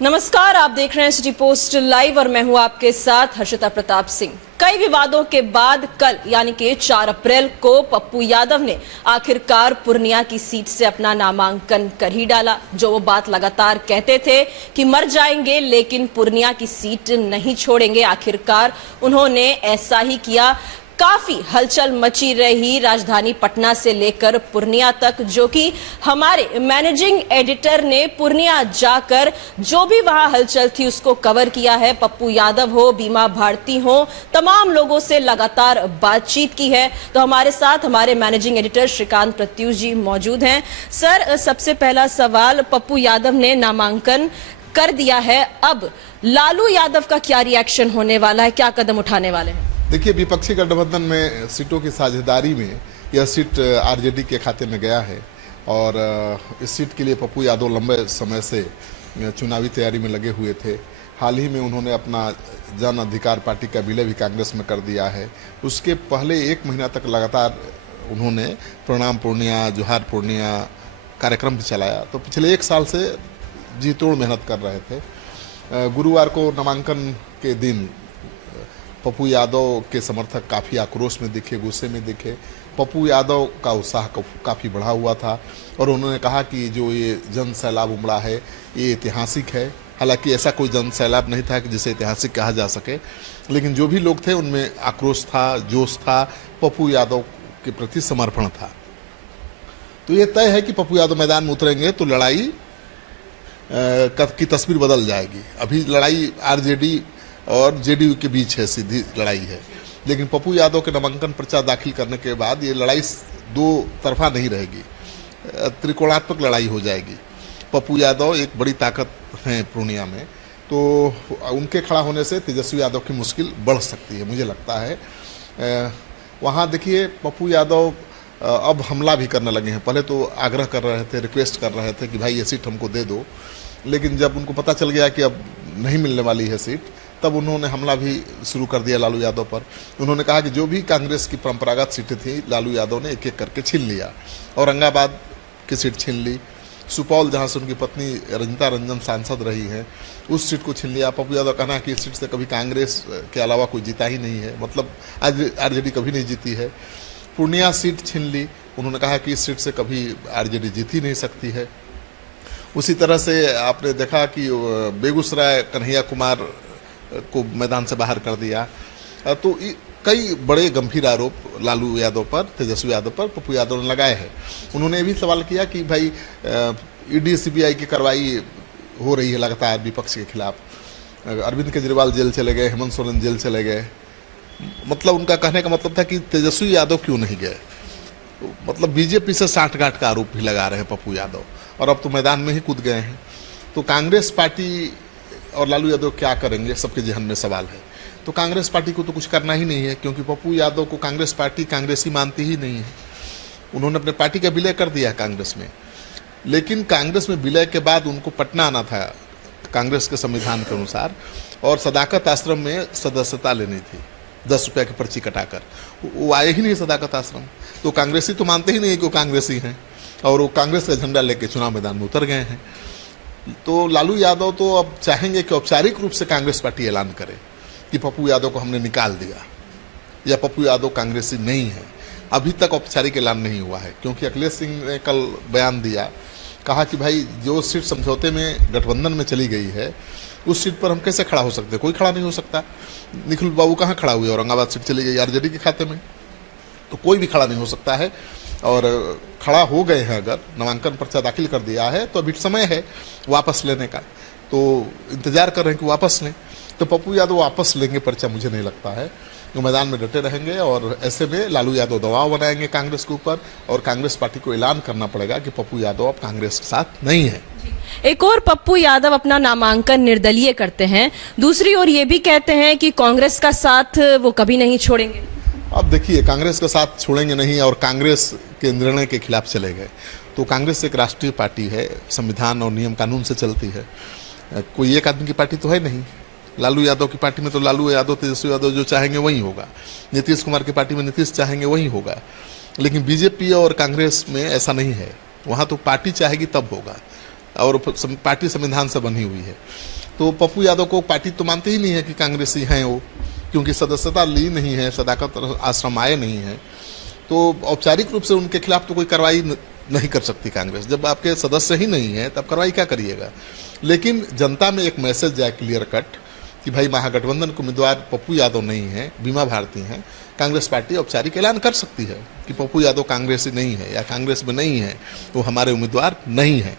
नमस्कार, आप देख रहे हैं सिटी पोस्ट लाइव और मैं हूं आपके साथ हर्षिता प्रताप सिंह। कई विवादों के बाद कल यानी कि 4 अप्रैल को पप्पू यादव ने आखिरकार पूर्णिया की सीट से अपना नामांकन कर ही डाला। जो वो बात लगातार कहते थे कि मर जाएंगे लेकिन पूर्णिया की सीट नहीं छोड़ेंगे, आखिरकार उन्होंने ऐसा ही किया। काफी हलचल मची रही राजधानी पटना से लेकर पूर्णिया तक, जो कि हमारे मैनेजिंग एडिटर ने पूर्णिया जाकर जो भी वहां हलचल थी उसको कवर किया है। पप्पू यादव हो, बीमा भारती हो, तमाम लोगों से लगातार बातचीत की है। तो हमारे साथ हमारे मैनेजिंग एडिटर श्रीकांत प्रत्युष जी मौजूद हैं। सर, सबसे पहला सवाल, पप्पू यादव ने नामांकन कर दिया है, अब लालू यादव का क्या रिएक्शन होने वाला है, क्या कदम उठाने वाले हैं? देखिए, विपक्षी गठबंधन में सीटों की साझेदारी में यह सीट आरजेडी के खाते में गया है और इस सीट के लिए पप्पू यादव लंबे समय से चुनावी तैयारी में लगे हुए थे। हाल ही में उन्होंने अपना जन अधिकार पार्टी का विलय भी कांग्रेस में कर दिया है। उसके पहले 1 महीना तक लगातार उन्होंने प्रणाम पूर्णिया, जोहार पूर्णिया कार्यक्रम भी चलाया। तो पिछले 1 साल से जी तोड़ मेहनत कर रहे थे। गुरुवार को नामांकन के दिन पप्पू यादव के समर्थक काफ़ी आक्रोश में दिखे, गुस्से में दिखे। पप्पू यादव का उत्साह काफ़ी बढ़ा हुआ था और उन्होंने कहा कि जो ये जन सैलाब उमड़ा है ये ऐतिहासिक है। हालांकि ऐसा कोई जन सैलाब नहीं था कि जिसे ऐतिहासिक कहा जा सके, लेकिन जो भी लोग थे उनमें आक्रोश था, जोश था, पप्पू यादव के प्रति समर्पण था। तो ये तय है कि पप्पू यादव मैदान में उतरेंगे तो लड़ाई की तस्वीर बदल जाएगी। अभी लड़ाई आरजेडी और जेडीयू के बीच है, सीधी लड़ाई है। लेकिन पप्पू यादव के नामांकन पर्चा दाखिल करने के बाद ये लड़ाई 2 तरफा नहीं रहेगी, त्रिकोणात्मक लड़ाई हो जाएगी। पप्पू यादव एक बड़ी ताकत है पूर्णिया में, तो उनके खड़ा होने से तेजस्वी यादव की मुश्किल बढ़ सकती है, मुझे लगता है। वहाँ देखिए, पप्पू यादव अब हमला भी करने लगे हैं। पहले तो आग्रह कर रहे थे, रिक्वेस्ट कर रहे थे कि भाई ये सीट हमको दे दो, लेकिन जब उनको पता चल गया कि अब नहीं मिलने वाली है सीट, तब उन्होंने हमला भी शुरू कर दिया लालू यादव पर। उन्होंने कहा कि जो भी कांग्रेस की परंपरागत सीटें थी लालू यादव ने एक एक करके छीन लिया। औरंगाबाद की सीट छीन ली, सुपौल जहां से उनकी पत्नी रंजिता रंजन सांसद रही हैं उस सीट को छीन लिया। पप्पू यादव कहना है कि इस सीट से कभी कांग्रेस के अलावा कोई जीता ही नहीं है, मतलब आरजेडी कभी नहीं जीती है। पूर्णिया सीट छीन ली, उन्होंने कहा कि इस सीट से कभी आरजेडी जीत ही नहीं सकती है। उसी तरह से आपने देखा कि बेगूसराय कन्हैया कुमार को मैदान से बाहर कर दिया। तो कई बड़े गंभीर आरोप लालू यादव पर, तेजस्वी यादव पर पप्पू यादव ने लगाए हैं। उन्होंने ये भी सवाल किया कि भाई ईडी सीबीआई की कार्रवाई हो रही है लगातार विपक्ष के खिलाफ। अरविंद केजरीवाल जेल चले गए, हेमंत सोरेन जेल चले गए। मतलब उनका कहने का मतलब था कि तेजस्वी यादव क्यों नहीं गए। मतलब बीजेपी से साठगांठ का आरोप भी लगा रहे हैं पप्पू यादव, और अब तो मैदान में ही कूद गए हैं। तो कांग्रेस पार्टी और लालू यादव क्या करेंगे, सबके जहन में सवाल है। तो कांग्रेस पार्टी को तो कुछ करना ही नहीं है, क्योंकि पप्पू यादव को कांग्रेस पार्टी कांग्रेसी मानती ही नहीं है। उन्होंने अपने पार्टी का विलय कर दिया कांग्रेस में, लेकिन कांग्रेस में विलय के बाद उनको पटना आना था कांग्रेस के संविधान के अनुसार, और सदाकत आश्रम में सदस्यता लेनी थी 10 रुपये की पर्ची कटाकर। वो आए ही नहीं सदाकत आश्रम। तो कांग्रेसी तो मानते ही नहीं कि वो कांग्रेसी हैं, और वो कांग्रेस का झंडा लेके चुनाव मैदान में उतर गए हैं। तो लालू यादव तो अब चाहेंगे कि औपचारिक रूप से कांग्रेस पार्टी ऐलान करे कि पप्पू यादव को हमने निकाल दिया, या पप्पू यादव कांग्रेसी नहीं है। अभी तक औपचारिक ऐलान नहीं हुआ है, क्योंकि अखिलेश सिंह ने कल बयान दिया, कहा कि भाई जो सीट समझौते में गठबंधन में चली गई है उस सीट पर हम कैसे खड़ा हो सकते हैं, कोई खड़ा नहीं हो सकता। निखिल बाबू कहाँ खड़ा हुए, औरंगाबाद सीट चली गई आरजेडी के खाते में, तो कोई भी खड़ा नहीं हो सकता है। और खड़ा हो गए हैं, अगर नामांकन पर्चा दाखिल कर दिया है तो अभी समय है वापस लेने का, तो इंतजार कर रहे हैं कि वापस लें। तो पप्पू यादव वापस लेंगे पर्चा, मुझे नहीं लगता है। वो मैदान में डटे रहेंगे, और ऐसे में लालू यादव दबाव बनाएंगे कांग्रेस के ऊपर, और कांग्रेस पार्टी को ऐलान करना पड़ेगा कि पप्पू यादव अब कांग्रेस के साथ नहीं है। एक और पप्पू यादव अपना नामांकन निर्दलीय करते हैं, दूसरी ओर ये भी कहते हैं कि कांग्रेस का साथ वो कभी नहीं छोड़ेंगे। अब देखिए, कांग्रेस का साथ छोड़ेंगे नहीं और कांग्रेस के निर्णय के खिलाफ चले गए, तो कांग्रेस एक राष्ट्रीय पार्टी है, संविधान और नियम कानून से चलती है। कोई एक आदमी की पार्टी तो है नहीं। लालू यादव की पार्टी में तो लालू यादव, तेजस्वी यादव जो चाहेंगे वही होगा। नीतीश कुमार की पार्टी में नीतीश चाहेंगे वही होगा। लेकिन बीजेपी और कांग्रेस में ऐसा नहीं है, वहाँ तो पार्टी चाहेगी तब होगा। और पार्टी संविधान से बनी हुई है। तो पप्पू यादव को पार्टी तो मानते ही नहीं है कि कांग्रेसी हैं वो, क्योंकि सदस्यता ली नहीं है, सदाकत आश्रम आए नहीं है। तो औपचारिक रूप से उनके खिलाफ तो कोई कार्रवाई नहीं कर सकती कांग्रेस। जब आपके सदस्य ही नहीं है तब कार्रवाई क्या करिएगा। लेकिन जनता में एक मैसेज जाए क्लियर कट कि भाई महागठबंधन के उम्मीदवार पप्पू यादव नहीं है, बीमा भारती हैं। कांग्रेस पार्टी औपचारिक ऐलान कर सकती है कि पप्पू यादव कांग्रेसी नहीं है या कांग्रेस में नहीं है, तो हमारे उम्मीदवार नहीं है।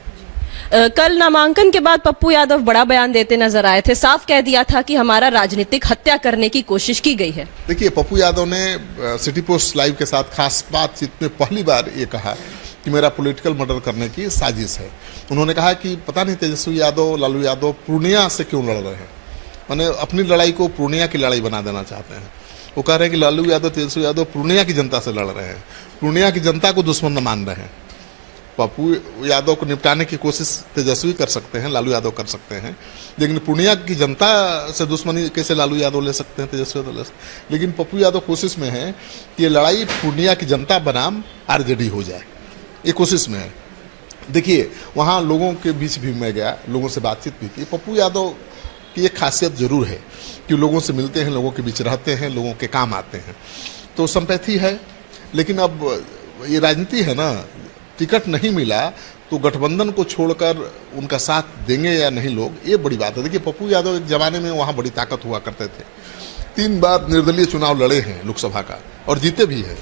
कल नामांकन के बाद पप्पू यादव बड़ा बयान देते नजर आए थे, साफ कह दिया था कि हमारा राजनीतिक हत्या करने की कोशिश की गई है। देखिए, पप्पू यादव ने सिटी पोस्ट लाइव के साथ खास बातचीत में पहली बार ये कहा कि मेरा पॉलिटिकल मर्डर करने की साजिश है। उन्होंने कहा कि पता नहीं तेजस्वी यादव, लालू यादव पूर्णिया से क्यों लड़ रहे हैं, माने अपनी लड़ाई को पूर्णिया की लड़ाई बना देना चाहते हैं। वो कह रहे हैं कि लालू यादव, तेजस्वी यादव पूर्णिया की जनता से लड़ रहे हैं, पूर्णिया की जनता को दुश्मन न मान रहे हैं। पप्पू यादव को निपटाने की कोशिश तेजस्वी कर सकते हैं, लालू यादव कर सकते हैं, लेकिन पूर्णिया की जनता से दुश्मनी कैसे लालू यादव ले सकते हैं, तेजस्वी यादव ले सकते हैं। लेकिन पप्पू यादव कोशिश में है कि ये लड़ाई पूर्णिया की जनता बनाम आरजेडी हो जाए, ये कोशिश में है। देखिए, वहाँ लोगों के बीच भी मैं गया, लोगों से बातचीत भी की। पप्पू यादव की एक खासियत जरूर है कि लोगों से मिलते हैं, लोगों के बीच रहते हैं, लोगों के काम आते हैं, तो संपैथी है। लेकिन अब ये राजनीति है ना, टिकट नहीं मिला तो गठबंधन को छोड़कर उनका साथ देंगे या नहीं लोग, ये बड़ी बात है। देखिए, पप्पू यादव एक जमाने में वहाँ बड़ी ताकत हुआ करते थे, 3 बार निर्दलीय चुनाव लड़े हैं लोकसभा का और जीते भी हैं।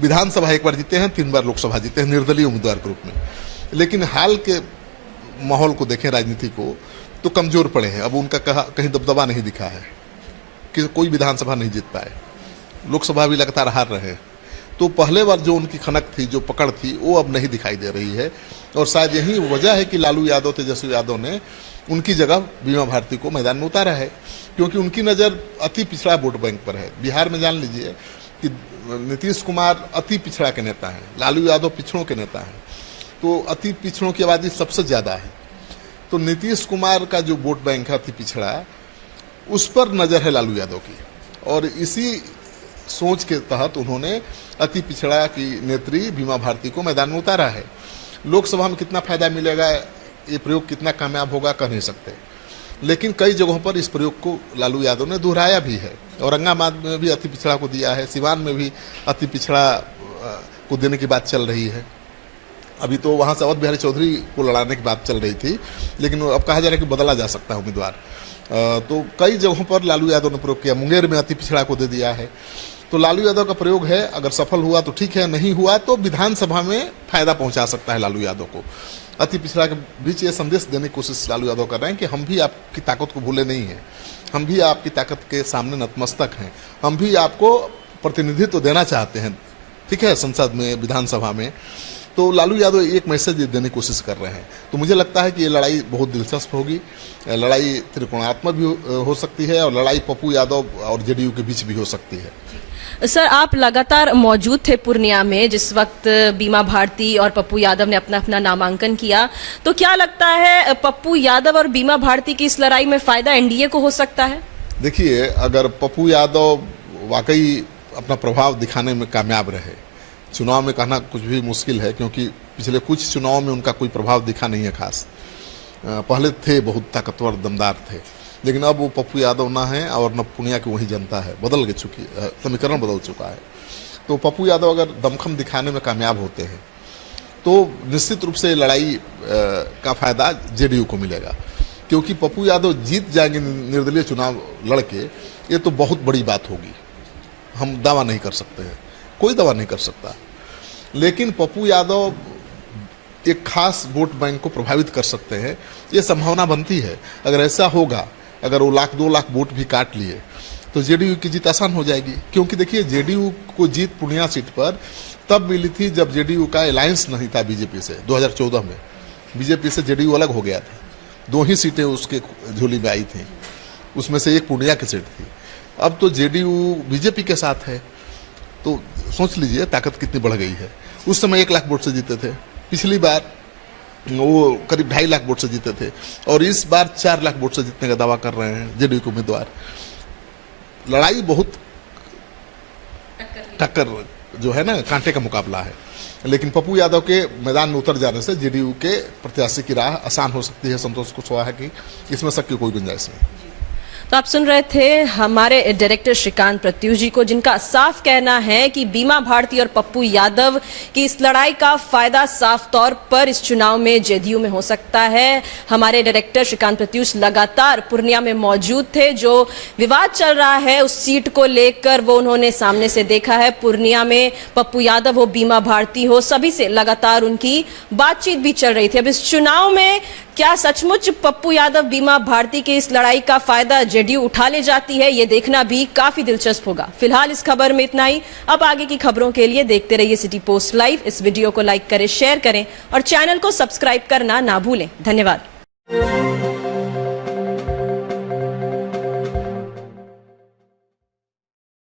विधानसभा 1 बार जीते हैं, 3 बार लोकसभा जीते हैं निर्दलीय उम्मीदवार के रूप में। लेकिन हाल के माहौल को देखें, राजनीति को, तो कमजोर पड़े हैं। अब उनका कहीं दबदबा नहीं दिखा है कि कोई विधानसभा नहीं जीत पाए, लोकसभा भी लगातार हार रहे हैं। तो पहले बार जो उनकी खनक थी, जो पकड़ थी, वो अब नहीं दिखाई दे रही है। और शायद यही वजह है कि लालू यादव, तेजस्वी यादव ने उनकी जगह बीमा भारती को मैदान में उतारा है, क्योंकि उनकी नज़र अति पिछड़ा वोट बैंक पर है। बिहार में जान लीजिए कि नीतीश कुमार अति पिछड़ा के नेता हैं, लालू यादव पिछड़ों के नेता हैं, तो अति पिछड़ों की आबादी सबसे ज़्यादा है। तो नीतीश कुमार का जो वोट बैंक है अति पिछड़ा, उस पर नज़र है लालू यादव की, और इसी सोच के तहत उन्होंने अति पिछड़ा की नेत्री बीमा भारती को मैदान में उतारा है। लोकसभा में कितना फायदा मिलेगा, ये प्रयोग कितना कामयाब होगा, कह नहीं सकते। लेकिन कई जगहों पर इस प्रयोग को लालू यादव ने दोहराया भी है। औरंगाबाद में भी अति पिछड़ा को दिया है, सिवान में भी अति पिछड़ा को देने की बात चल रही है। अभी तो वहाँ से अवध बिहारी चौधरी को लड़ाने की बात चल रही थी, लेकिन अब कहा जा रहा है कि बदला जा सकता है उम्मीदवार। तो कई जगहों पर लालू यादव ने प्रयोग किया। मुंगेर में अति पिछड़ा को दे दिया है। तो लालू यादव का प्रयोग है, अगर सफल हुआ तो ठीक है, नहीं हुआ तो विधानसभा में फायदा पहुंचा सकता है लालू यादव को। अति पिछड़ा के बीच ये संदेश देने की कोशिश लालू यादव कर रहे हैं कि हम भी आपकी ताकत को भूले नहीं हैं, हम भी आपकी ताकत के सामने नतमस्तक हैं, हम भी आपको प्रतिनिधित्व देना चाहते हैं, ठीक है, संसद में, विधानसभा में। तो लालू यादव एक मैसेज देने की कोशिश कर रहे हैं। तो मुझे लगता है कि ये लड़ाई बहुत दिलचस्प होगी, लड़ाई त्रिकोणात्मक भी हो सकती है, और लड़ाई पप्पू यादव और जेडीयू के बीच भी हो सकती है। सर, आप लगातार मौजूद थे पूर्णिया में जिस वक्त बीमा भारती और पप्पू यादव ने अपना अपना नामांकन किया, तो क्या लगता है पप्पू यादव और बीमा भारती की इस लड़ाई में फायदा एनडीए को हो सकता है? देखिए, अगर पप्पू यादव वाकई अपना प्रभाव दिखाने में कामयाब रहे, चुनाव में कहना कुछ भी मुश्किल है, क्योंकि पिछले कुछ चुनावों में उनका कोई प्रभाव दिखा नहीं है खास। पहले थे, बहुत ताकतवर, दमदार थे, लेकिन अब वो पप्पू यादव ना है और न पूर्णिया की वही जनता है, बदल के चुकी, समीकरण बदल चुका है। तो पप्पू यादव अगर दमखम दिखाने में कामयाब होते हैं तो निश्चित रूप से लड़ाई का फायदा जेडीयू को मिलेगा, क्योंकि पप्पू यादव जीत जाएंगे निर्दलीय चुनाव लड़के, ये तो बहुत बड़ी बात होगी। हम दावा नहीं कर सकते हैं, कोई दावा नहीं कर सकता, लेकिन पप्पू यादव एक खास वोट बैंक को प्रभावित कर सकते हैं, ये संभावना बनती है। अगर ऐसा होगा, अगर वो 1-2 लाख वोट भी काट लिए तो जेडीयू की जीत आसान हो जाएगी। क्योंकि देखिए, जेडीयू को जीत पूर्णिया सीट पर तब मिली थी जब जेडीयू का अलायंस नहीं था बीजेपी से। 2014 में बीजेपी से जेडीयू अलग हो गया था, 2 ही सीटें उसके झोली में आई थी, उसमें से एक पूर्णिया की सीट थी। अब तो जेडीयू बीजेपी के साथ है, तो सोच लीजिए ताकत कितनी बढ़ गई है। उस समय 1 लाख वोट से जीते थे, पिछली बार वो करीब 2.5 लाख वोट से जीते थे, और इस बार 4 लाख वोट से जीतने का दावा कर रहे हैं जेडीयू के उम्मीदवार। लड़ाई बहुत टक्कर जो है ना कांटे का मुकाबला है, लेकिन पप्पू यादव के मैदान में उतर जाने से जेडीयू के प्रत्याशी की राह आसान हो सकती है संतोष कुशवाहा की, इसमें शक की कोई गुंजाइश नहीं। तो आप सुन रहे थे हमारे डायरेक्टर श्रीकांत प्रत्युष जी को, जिनका साफ कहना है कि बीमा भारती और पप्पू यादव की इस लड़ाई का फायदा साफ तौर पर इस चुनाव में जेडीयू में हो सकता है। हमारे डायरेक्टर श्रीकांत प्रत्युष लगातार पूर्णिया में मौजूद थे, जो विवाद चल रहा है उस सीट को लेकर वो उन्होंने सामने से देखा है। पूर्णिया में पप्पू यादव हो, बीमा भारती हो, सभी से लगातार उनकी बातचीत भी चल रही थी। अब इस चुनाव में क्या सचमुच पप्पू यादव बीमा भारती की इस लड़ाई का फायदा जेडीयू उठा ले जाती है, ये देखना भी काफी दिलचस्प होगा। फिलहाल इस खबर में इतना ही। अब आगे की खबरों के लिए देखते रहिए सिटी पोस्ट लाइव। इस वीडियो को लाइक करें, शेयर करें और चैनल को सब्सक्राइब करना ना भूलें। धन्यवाद।